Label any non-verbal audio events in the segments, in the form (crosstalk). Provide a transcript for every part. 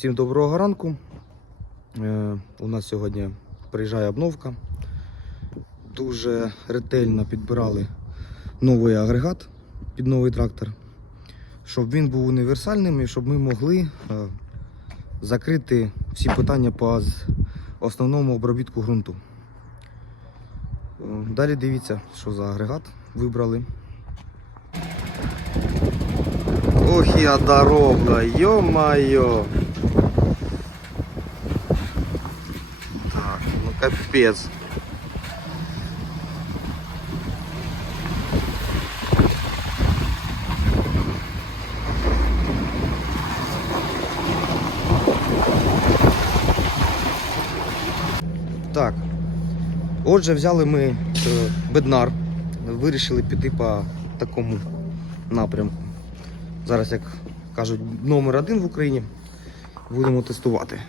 Всім доброго ранку. Е, У нас сьогодні приїжджає обновка. Дуже ретельно підбирали новий агрегат під новий трактор, щоб він був універсальним і щоб ми могли е, закрити всі питання по основному обробітку ґрунту. Е, Далі дивіться, що за агрегат вибрали. Ох, я дорога. Так, ну капец. Так. Отже, взяли ми е, беднар, вирішили піти по такому напрямку. Зараз, як кажуть, номер один в Україні. Будемо тестувати.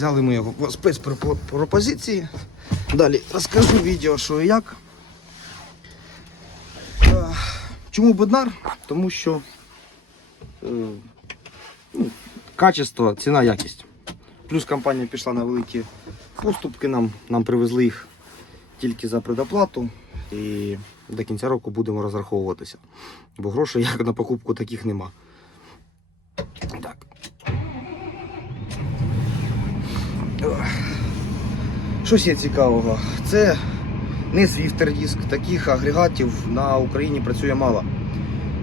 Взяли ми його по спецпропозиції. Далі розкажу відео, що і як. Е, Чому беднар? Тому що е, ну, качество, ціна, якість. Плюс компанія пішла на великі поступки нам, нам привезли їх тільки за предоплату. І до кінця року будемо розраховуватися. Бо грошей як на покупку таких нема. Так. Ох. Щось є цікавого. Це не диск, таких агрегатів на Україні працює мало.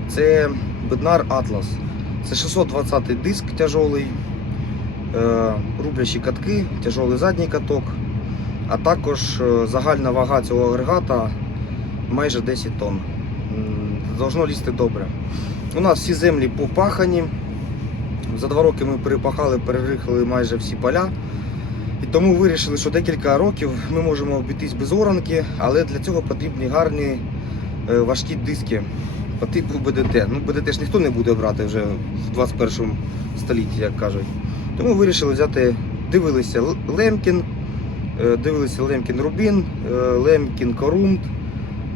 Це Bednar Atlas. Це 620 диск тяжолий, е, рублящі катки, тяжолий задній каток, а також е, загальна вага цього агрегата майже 10 тонн. Должно лізти добре. У нас всі землі попахані. За два роки ми перепахали, перерихли майже всі поля. І тому вирішили, що декілька років ми можемо обійтись без оранки, але для цього потрібні гарні е, важкі диски по типу БДТ. Ну, БДТ ж ніхто не буде брати вже в 21 столітті, як кажуть. Тому вирішили взяти, дивилися Лемкін, е, дивилися Лемкін Рубін, е, Лемкін Корунт.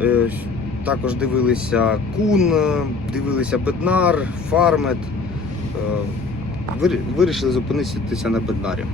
Е, Також дивилися Кун, дивилися Беднар, Фармет. Вирішили зупинитися на Беднарі.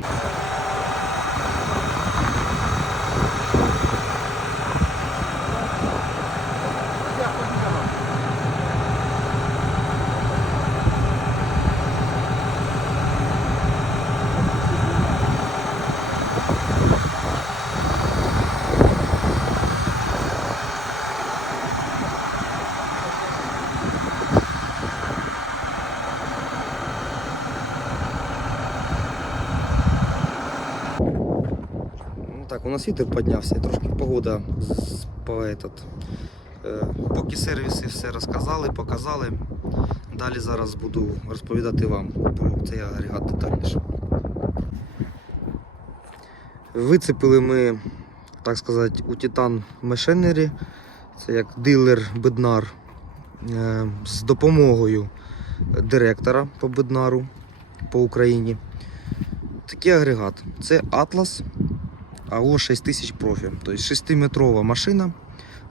Ну так, у нас вітер піднявся, трошки погода по этот. Е, Поки сервіси все розказали, показали. Далі зараз буду розповідати вам про цей агрегат детальніше. Вицепили ми, так сказати, у Titan Machinery, це як дилер Беднар, е, з допомогою директора по Беднару по Україні. Такий агрегат. Це Atlas АО 6000 профі. Тобто 6-метрова машина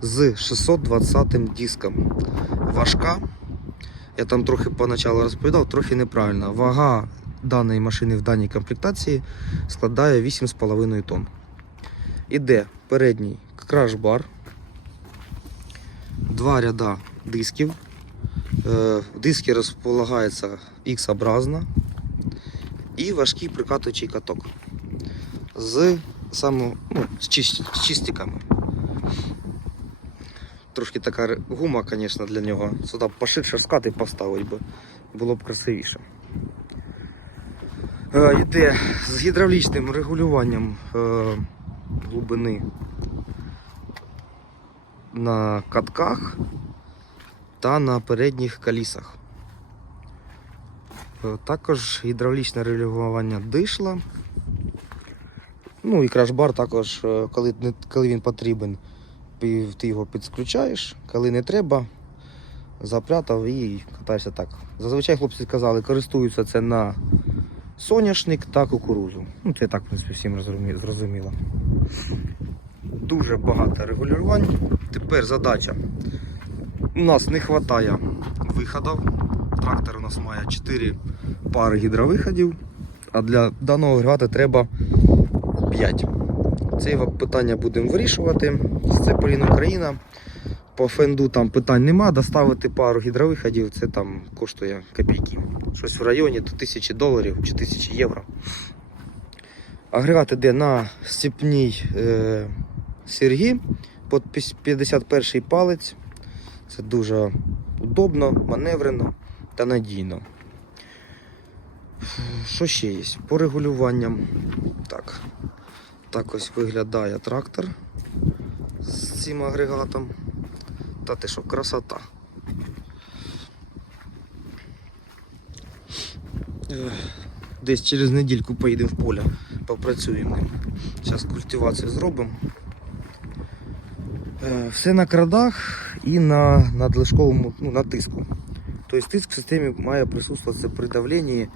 з 620 диском. Важка. Я там трохи поначалу розповідав, трохи неправильно. Вага даної машини в даній комплектації складає 8,5 тонн. Іде передній краш-бар, два ряда дисків. Е, Диски розполагаються X-образно і важкий прикатуючий каток з саме, ну, з, чист, з чистиками. Трошки така гума, звісно, для нього. Сюди поширше скати поставити би, було б красивіше. Е, йде з гідравлічним регулюванням е, глибини на катках та на передніх колісах. Е, Також гідравлічне регулювання дишла. Ну і крашбар також, е, коли, коли він потрібен, ти його підключаєш, коли не треба, запрятав і катаєшся так. Зазвичай хлопці казали, користуються це на соняшник та кукурузу. Ну, це так, в принципі, всім зрозуміло. Дуже багато регулювань. Тепер задача. У нас не вистачає виходів трактор у нас має 4 пари гідровиходів, а для даного агрегата треба 5. Це питання будемо вирішувати. Полін Україна. По фенду там питань нема. Доставити пару гідровиходів це там коштує копійки. Щось в районі до 1000 доларів чи 1000 євро. Агрегат іде на степній е, сіргі під 51 палець. Це дуже удобно, маневрено та надійно. Що ще є? По регулюванням. Так. Так ось виглядає трактор з цим агрегатом. Та ти що, красота. Десь через недільку поїдемо в поле, попрацюємо ним. Зараз культивацію зробимо. Е, Все на крадах і на надлишковому ну, на тиску. Тобто тиск в системі має присутствуватися при давленні,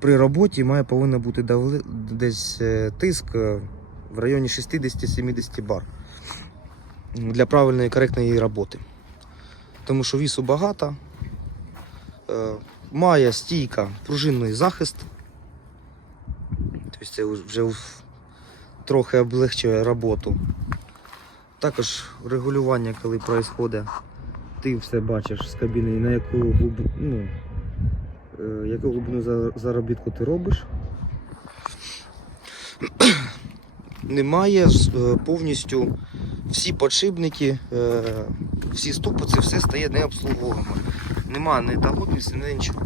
при роботі має повинен бути давли- десь е, тиск е, в районі 60-70 бар для правильної коректної роботи. Тому що вісу багато, е, має стійка пружинний захист. Тобто це вже трохи облегчує роботу. Також регулювання, коли відбувається, ти все бачиш з кабіни, на яку глибину, ну, е, яку глибину заробітку ти робиш. Немає е, повністю всі подшипники, е, всі ступиці, все стає необслуговуємо. Нема ні талонниць, ні нічого.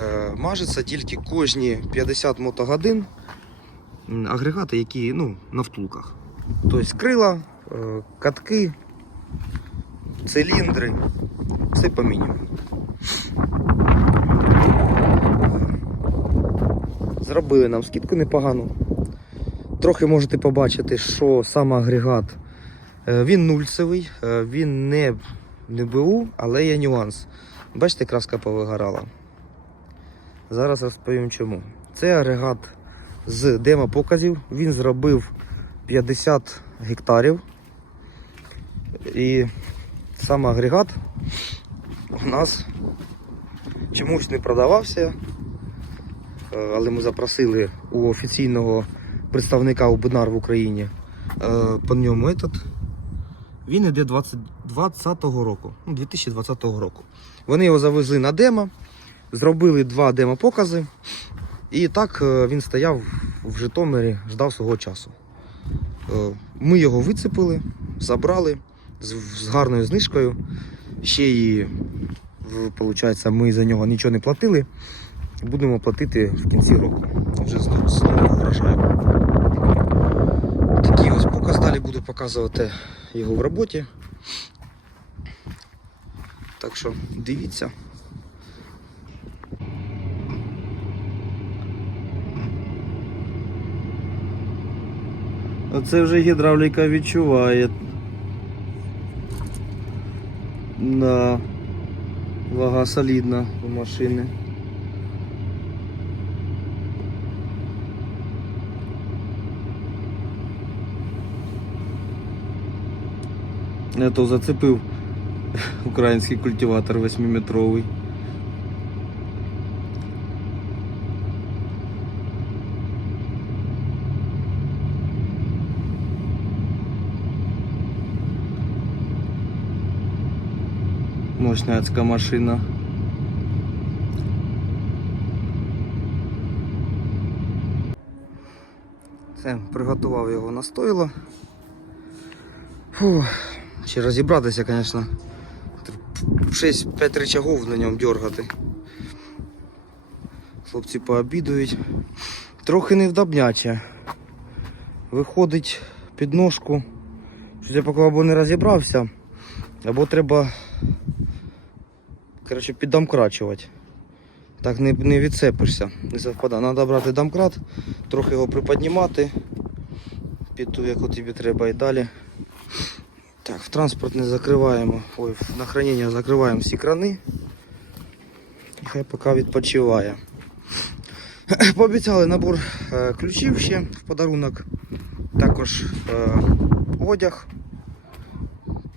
Е, Мажеться тільки кожні 50 мотогодин агрегати, які ну, на втулках. Тобто крила, катки, циліндри, все по мінімуму. Зробили нам скидку непогану. Трохи можете побачити, що сам агрегат е, він нульцевий, е, він не, не БУ, але є нюанс. Бачите, краска повигорала. Зараз розповім чому. Це агрегат з демо-показів. Він зробив 50 гектарів. І сам агрегат у нас чомусь не продавався. Е, Але ми запросили у офіційного представника УБНАР в Україні е, по ньому этот. Він іде 20 20-го року, ну, 2020 року. Вони його завезли на демо, зробили два демо-покази. І так е, він стояв в Житомирі, ждав свого часу. Е, Ми його вицепили, забрали з гарною знижкою. Ще і, виходить, ми за нього нічого не платили. Будемо платити в кінці року. Вже з нового врожаю. Такий ось показ далі буду показувати його в роботі. Так що дивіться. Оце вже гідравліка відчуває. Да. Вага солідна у машини. Я то зацепив український культиватор 8-метровий. Мощняцька машина. Все, приготував його на стойло. Фу. Ще розібратися, звісно. 6-5 рычагов на ньому дергати. Хлопці пообідують. Трохи невдобняче. Виходить під ножку. Щось я поки або не розібрався, або треба коротше, піддомкрачувати. Так не, не відцепишся, не совпадає. Треба брати домкрат, трохи його приподнімати під ту, яку тобі треба і далі. Так, в транспорт не закриваємо. Ой, на хранення закриваємо всі крани. Хай поки відпочиває. (clears throat) Пообіцяли набор е, ключів ще в подарунок. Також е, одяг.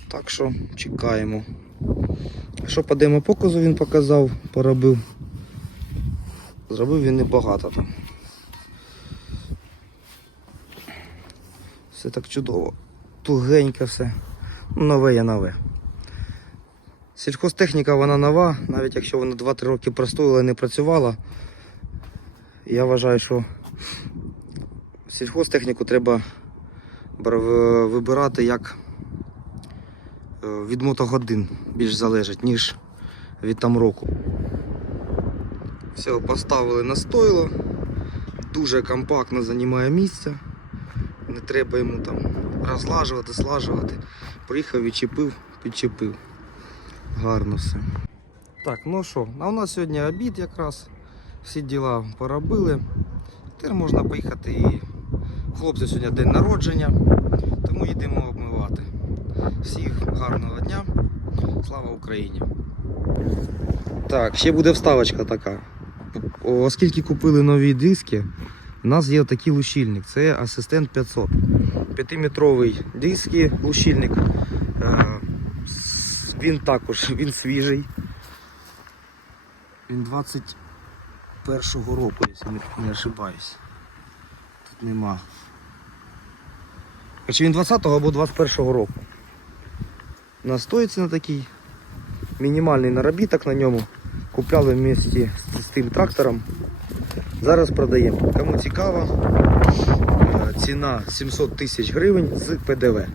Так що чекаємо. Що по демопоказу він показав, поробив. Зробив він небагато там. Все так чудово. Тугенько все. Нове є нове. Сільхозтехніка вона нова, навіть якщо вона 2-3 роки простоїла і не працювала. Я вважаю, що сільхозтехніку треба вибирати як е, від мотогодин більш залежить, ніж від там року. Все, поставили на стойло. Дуже компактно займає місце. Не треба йому там розлажувати, слажувати. Приїхав, відчепив, підчепив. Гарно все. Так, ну що, а у нас сьогодні обід якраз. Всі діла поробили. Тепер можна поїхати і хлопця сьогодні день народження, тому їдемо обмивати. Всіх гарного дня. Слава Україні! Так, ще буде вставочка така. Оскільки купили нові диски, у нас є такий лущильник. Це асистент 500. 5-метровий диски лущильник. Е, Він також він свіжий. Він 21-го року, якщо не, ошибаюсь. Тут нема. Чи він 20-го або 21-го року. Настоїться на такий мінімальний наробіток на ньому. Купляли в місті з, з тим трактором. Зараз продаємо. Кому цікаво, е, ціна 700 тисяч гривень з ПДВ.